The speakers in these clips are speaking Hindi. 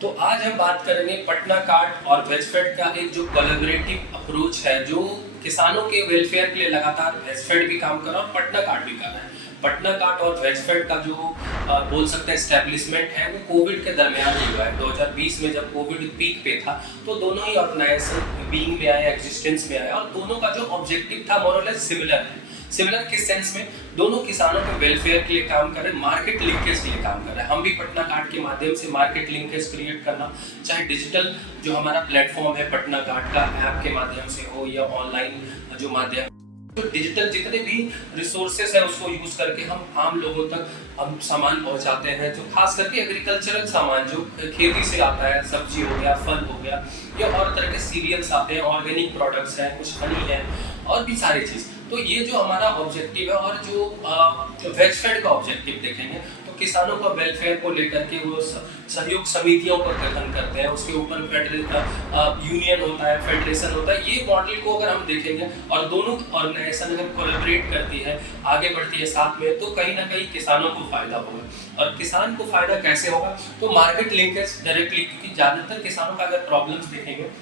तो आज हम बात करेंगे पटना कार्ट और वेजफेड का एक जो कोलैबोरेटिव अप्रोच है, जो किसानों के वेलफेयर के लिए लगातार वेजफेड भी काम कर रहा है और पटना कार्ट भी कर रहा है। पटना कार्ट और वेजफेड का जो बोल सकते हैं एस्टेब्लिशमेंट है, वो कोविड के दरमियान ही हुआ है। 2020 में जब कोविड पीक पे था, तो दोनों ही ऑर्गेनाइजेशन बीइंग में आए, एग्जिस्टेंस में आए, और दोनों का जो ऑब्जेक्टिव था मोर और लेस सिमिलर है। सिमिलर किस सेंस में? दोनों किसानों के वेलफेयर के लिए काम कर रहे हैं, मार्केट लिंकेज के लिए काम कर रहे हैं। हम भी पटना कार्ट के माध्यम से मार्केट लिंकेज क्रिएट करना, चाहे डिजिटल जो हमारा प्लेटफॉर्म है पटना कार्ट का ऐप के माध्यम से हो, या ऑनलाइन जो माध्यम, तो डिजिटल जितने भी रिसोर्सेस हैं उसको यूज करके हम आम लोगों तक हम सामान पहुंचाते हैं, जो खास करके एग्रीकल्चरल सामान जो खेती से आता है, सब्जी हो गया, फल हो गया, या और तरह के सीरियल्स आते हैं, ऑर्गेनिक प्रोडक्ट्स हैं, कुछ हनी है, और भी सारी चीज़। तो ये जो हमारा ऑब्जेक्टिव है, और जो वेजफेड का ऑब्जेक्टिव देखेंगे तो किसानों का वेलफेयर को लेकर के वो सहयोग समितियों का गठन करते हैं, उसके ऊपर यूनियन होता है, फेडरेशन होता है। ये मॉडल को अगर हम देखेंगे और दोनों ऑर्गेनाइजेशन अगर कोलैबोरेट करती है, आगे बढ़ती है साथ में, तो कहीं ना कहीं किसानों को फायदा होगा। और किसान को फायदा कैसे होगा? तो मार्केट लिंकेज डायरेक्टली, क्योंकि ज़्यादातर किसानों का अगर प्रॉब्लम्स देखेंगे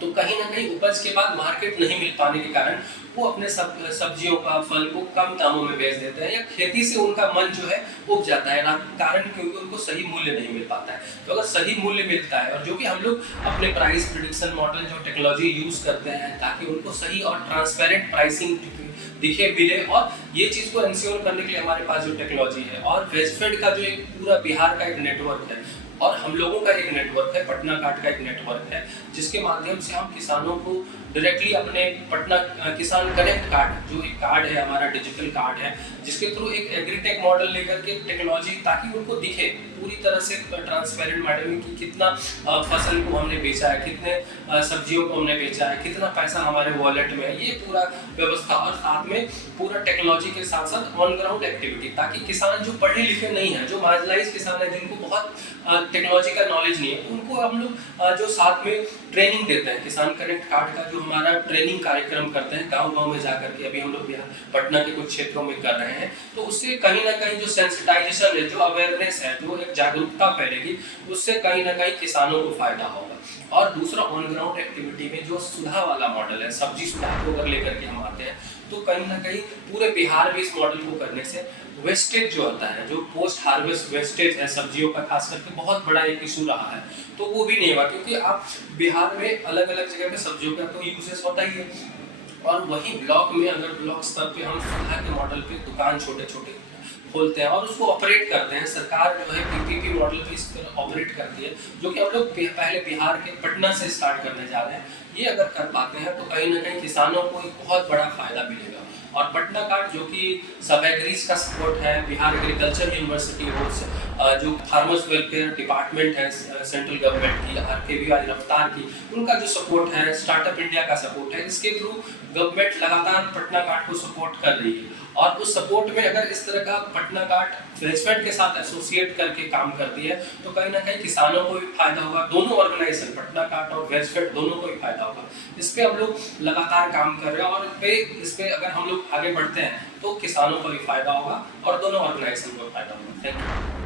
तो कहीं ना कहीं उपज के बाद मार्केट नहीं मिल पाने के कारण वो अपने सब्जियों का, फल को कम दामों में बेच देते हैं, या खेती से उनका मन जो है उग जाता है, कारण क्योंकि उनको सही मूल्य नहीं मिल पाता है। तो अगर सही मूल्य मिलता है, और जो कि हम लोग अपने प्राइस प्रिडिक्शन मॉडल जो टेक्नोलॉजी यूज करते हैं, ताकि उनको सही और ट्रांसपेरेंट प्राइसिंग दिखे, मिले, और ये चीज़ को इंश्योर करने के लिए हमारे पास जो टेक्नोलॉजी है, और वेजफेड का जो एक पूरा बिहार का एक नेटवर्क है, और हम लोगों का एक नेटवर्क है, पटना कार्ट का एक नेटवर्क है, जिसके माध्यम से हम किसानों को डायरेक्टली अपने पटना किसान कनेक्ट कार्ड, जो एक कार्ड है हमारा, डिजिटल कार्ड है, जिसके थ्रू एक एग्रीटेक मॉडल लेकर के टेक्नोलॉजी, ताकि उनको दिखे पूरी तरह से ट्रांसपेरेंट मॉडल में कि कितना फसल को हमने बेचा है, कितने सब्जियों को हमने बेचा है, कितना पैसा हमारे वॉलेट में है, ये पूरा व्यवस्था, और साथ में पूरा टेक्नोलॉजी के साथ साथ ऑन ग्राउंड एक्टिविटी, ताकि किसान जो पढ़े लिखे नहीं है, जो मार्जिनलाइज किसान है, जिनको बहुत टेक्नोलॉजी का नॉलेज नहीं है, उनको हम लोग जो साथ में ट्रेनिंग देते हैं, किसान कनेक्ट कार्ड का जो हमारा ट्रेनिंग कार्यक्रम करते हैं गांव-गांव में जाकर के, अभी हम लोग यहाँ पटना के कुछ क्षेत्रों में कर रहे हैं, तो उससे कहीं ना कहीं जो सेंसिटाइजेशन है, जो अवेयरनेस है, जो एक जागरूकता फैलेगी, उससे कहीं ना कहीं किसानों को फायदा होगा। और दूसरा, ऑन ग्राउंड एक्टिविटी में जो सुधा वाला मॉडल है, सब्जी सुधा को अगर लेकर के हम आते हैं, तो कहीं ना कहीं पूरे बिहार में इस मॉडल को करने से वेस्टेज जो होता है, जो पोस्ट हार्वेस्ट वेस्टेज है सब्जियों का, खास करके बहुत बड़ा एक इशू रहा है, तो वो भी नहीं हुआ, क्योंकि आप बिहार में अलग अलग जगह पे सब्जियों का तो यूजेस होता ही है, और वही ब्लॉक में, अगर ब्लॉक स्तर पे हम सुधा के मॉडल पे दुकान छोटे छोटे खोलते हैं और उसको ऑपरेट करते हैं, सरकार जो है पीपीपी मॉडल पे इस पर ऑपरेट करती है, जो कि हम लोग पहले बिहार के पटना से स्टार्ट करने जा रहे हैं। ये अगर कर पाते हैं तो कहीं ना कहीं किसानों को एक बहुत बड़ा फायदा मिलेगा। और पटना कार्ट जो कि सब एग्रीज का सपोर्ट है, बिहार एग्रीकल्चर यूनिवर्सिटी हो, जो फार्मर्स वेलफेयर डिपार्टमेंट है सेंट्रल गवर्नमेंट की, RKVY रफ्तार की, उनका जो सपोर्ट है, स्टार्टअप इंडिया का सपोर्ट है, इसके थ्रू गवर्नमेंट लगातार पटना कार्ट को सपोर्ट कर रही है। और उस सपोर्ट में अगर इस तरह का पटना कार्ट वेजफेड के साथ एसोसिएट करके काम करती है, तो कहीं ना कहीं किसानों को भी फायदा होगा, दोनों ऑर्गेनाइजेशन पटना कार्ट और वेजफेड दोनों को भी फायदा होगा। इस पे हम लोग लगातार काम कर रहे हैं, और इस पे अगर हम लोग आगे बढ़ते हैं तो किसानों को भी फायदा होगा और दोनों ऑर्गेनाइजेशन को फायदा होगा। Thank you.